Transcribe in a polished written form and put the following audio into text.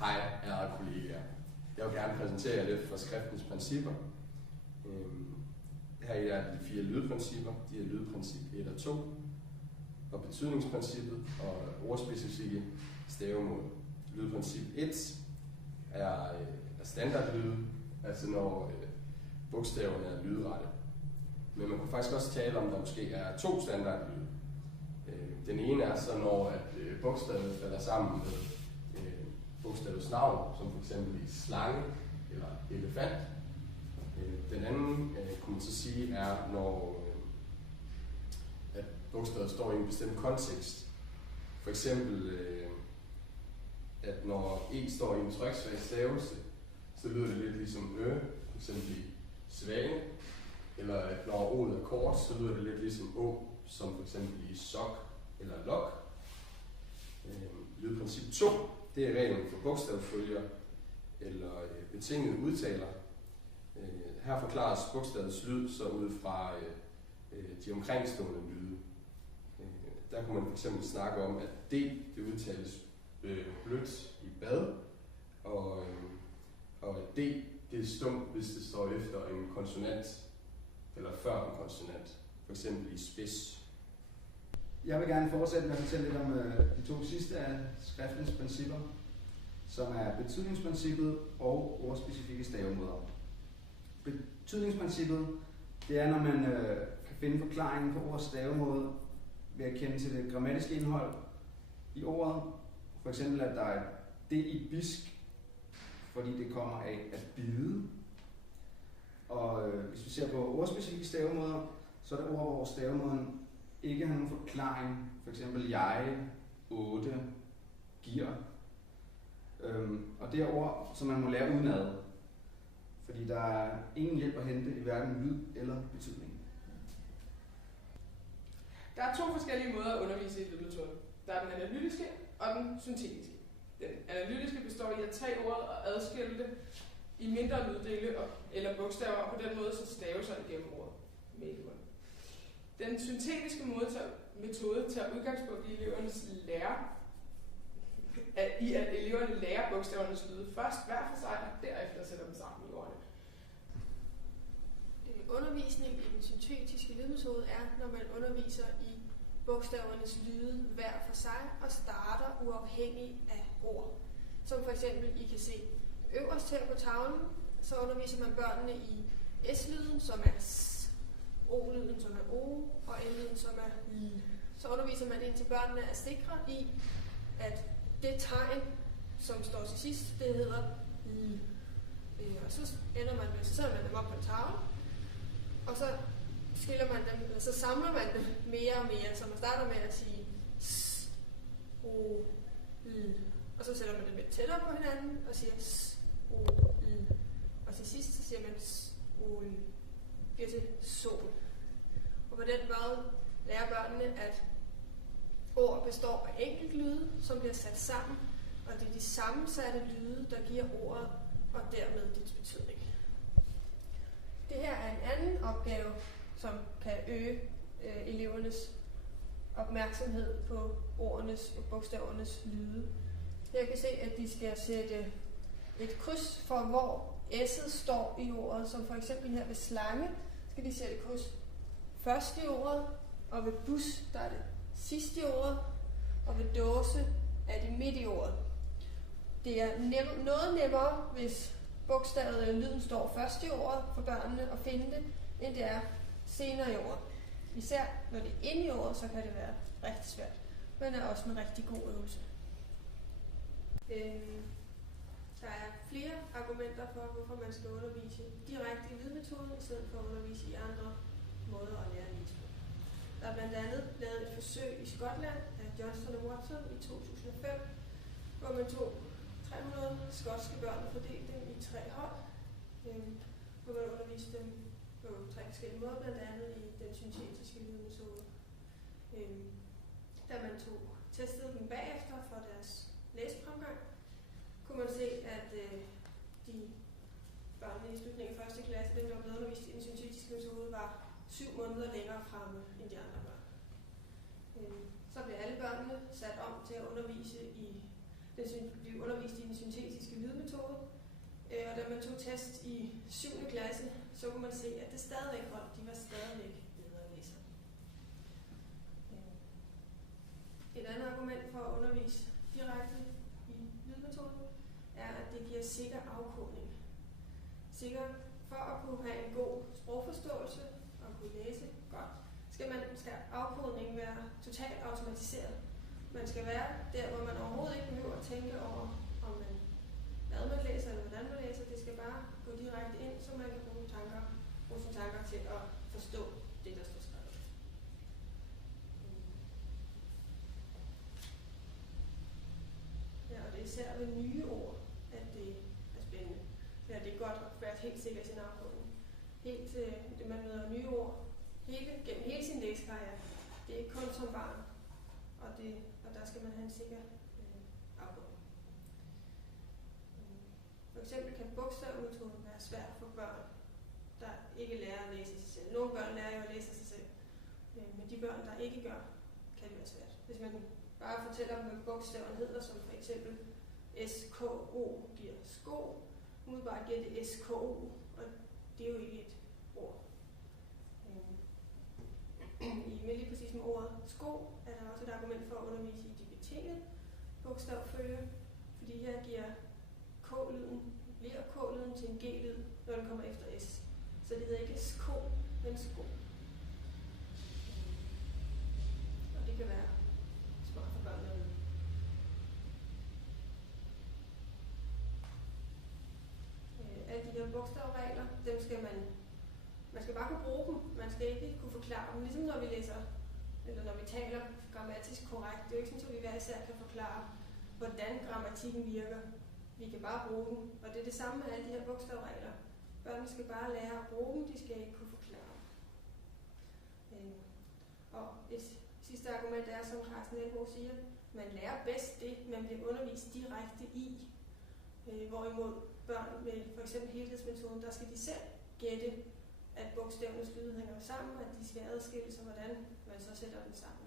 Hej, ærede kollegaer. Jeg vil gerne præsentere jer lidt for skriftens principper. Her er de 4 lydprincipper. De er lydprincip 1 og 2, og betydningsprincippet og ordspecifikke stavemål. Lydprincip 1 er standardlyde, altså når bogstaverne er lydrette. Men man kan faktisk også tale om, at der måske er 2 standardlyde. Den ene er så, når bogstavet falder sammen med bogstavets navn, som f.eks. i slange eller elefant. Den anden, kunne man så sige, er, når at bogstavet står i en bestemt kontekst. For eksempel, at når E står i en tryksvag stavelse, så lyder det lidt ligesom for eksempel i svane. Eller at når ordet er kort, så lyder det lidt ligesom å, som for eksempel i sok eller lok. Lydprincip 2, det er reglen for bogstavfølger eller betingede udtaler. Her forklares bogstavets lyd så ud fra de omkringstående lyde. Der kunne man fx snakke om, at D det udtales blødt i bad, og D det er stumt, hvis det står efter en konsonant eller før en konsonant, f.eks. i spids. Jeg vil gerne fortsætte med at fortælle lidt om de 2 sidste af skriftens principper, som er betydningsprincippet og ordspecifikke stavemåder. Betydningsprincippet, det er, når man kan finde forklaringen på ordets stavemåde ved at kende til det grammatiske indhold i ordet. For eksempel, at der er det i bisk, fordi det kommer af at bide. Og hvis vi ser på ordspecifikke stavemåder, så er der ord, hvor stavemåden ikke har nogen forklaring. For eksempel jeg, 8, giver. Og det er ord, som man må lære udenad. Fordi der er ingen hjælp at hente i hverken lyd eller betydning. Der er 2 forskellige måder at undervise i lydmetoden. Der er den analytiske og den syntetiske. Den analytiske består i at tage ordet og adskille det i mindre lyddele eller bogstaver, og på den måde så stave sig igennem ordet med et ord. Den syntetiske metode tager udgangspunkt i elevernes at eleverne lærer bogstavernes lyde først hver for sig, og derefter sætter dem sammen i ordene. Undervisning i den syntetiske lydmetode er, når man underviser i bogstavernes lyde hver for sig og starter uafhængig af ord. Som for eksempel I kan se øverst her på tavlen, så underviser man børnene i S-lyden, som er S, O-lyden, som er O, og L-lyden, som er L. Så underviser man indtil børnene er sikre i, at det tegn, som står til sidst, det hedder L. Og så så sætter man dem op på en tavle, og så skiller man dem, eller så samler man dem mere og mere, så man starter med at sige S, O, L, og så sætter man dem lidt tættere på hinanden og siger S, O, L, og til sidst så siger man S, O, L, bliver til sol. Og på den måde lærer børnene, at ord består af enkeltlyde, som bliver sat sammen, og det er de sammensatte lyde, der giver ordet, og dermed dets betydning. Det her er en anden opgave, som kan øge elevernes opmærksomhed på ordenes og bogstavernes lyde. Her kan se, at de skal sætte et kryds for, hvor s'et står i ordet, som for eksempel her ved slange, skal de sætte kryds først i ordet, og ved bus, der er det sidst i ordet, og ved dåse er det midt i ordet. Det er noget nemmere, hvis bogstavet eller lyden står først i ordet for børnene at finde det, end det er senere i ordet. Især når det er inde i ordet, så kan det være rigtig svært, men er også en rigtig god øvelse. Der er flere argumenter for, hvorfor man skal undervise direkte i lydmetoden, i stedet for at undervise i andre måder at lære lyd på. Der er blandt andet lavet et forsøg i Skotland af Johnston og Watson i 2005, hvor man tog 300 skotske børn og fordelte dem i 3 hold, hvor man underviste dem på 3 forskellige måder, blandt andet i den syntetiske lydmetode. Da man testede dem bagefter for deres læsefremgang, kunne man se, at de børnene i slutningen af 1. klasse, dem der var blevet undervist i den syntetiske metode, var 7 måneder længere fremme end de andre børn. Så blev alle børnene sat om til at undervise i Vi underviste i den syntetiske lydmetode, og da man tog test i 7. klasse, så kunne man se, at det stadigvæk holdt. De var stadigvæk bedre læsere. Et andet argument for at undervise direkte i lydmetoden er, at det giver sikker afkodning. Sikker for at kunne have en god sprogforståelse og kunne læse godt, skal afkodningen være totalt automatiseret. Man skal være der, hvor man overhovedet ikke behøver at tænke over, hvad man læser eller hvordan man læser. Det skal bare gå direkte ind, så man kan bruge sine tanker til at forstå det, der står skrevet. Ja, og det er især ved nye ord, at det er spændende. Ja, det er godt at være helt sikker i sin afkodning. Helt det, man møder nye ord gennem hele sin læsekarriere. Det er ikke kun som barn, og der skal man have en sikker afkodning. For eksempel kan bogstavmetoden være svært for børn, der ikke lærer at læse sig selv. Nogle børn lærer jo at læse sig selv, men de børn, der ikke gør, kan det være svært. Hvis man bare fortæller dem, hvad bogstaverne hedder, som for eksempel SKO giver sko, umiddelbart giver det SKO, og det er jo ikke et ord. Med lige præcis med ordet sko er der også et argument for at undervise i de betingede bogstavfølge, fordi her giver bliver K-lyden til en G-lyd, når den kommer efter S. Så det hedder ikke sko, men sko. Og det kan være smart for børn at vide. Alle de her bogstavregler, dem skal man skal bare kunne bruge dem. Man skal ikke kunne forklare dem. Ligesom når vi læser, eller når vi taler grammatisk korrekt. Det er jo ikke sådan, at vi hver især kan forklare, hvordan grammatikken virker. Vi kan bare bruge dem. Og det er det samme med alle de her bogstavregler. Børnene skal bare lære at bruge dem. De skal ikke kunne forklare. Og et sidste argument er, som Carsten Elbo siger, man lærer bedst det, man bliver undervist direkte i. Hvorimod børn med for eksempel helhedsmetoden, der skal de selv gætte, at bogstavenes lyde hænger sammen, at de skal adskilles, og hvordan man så sætter dem sammen.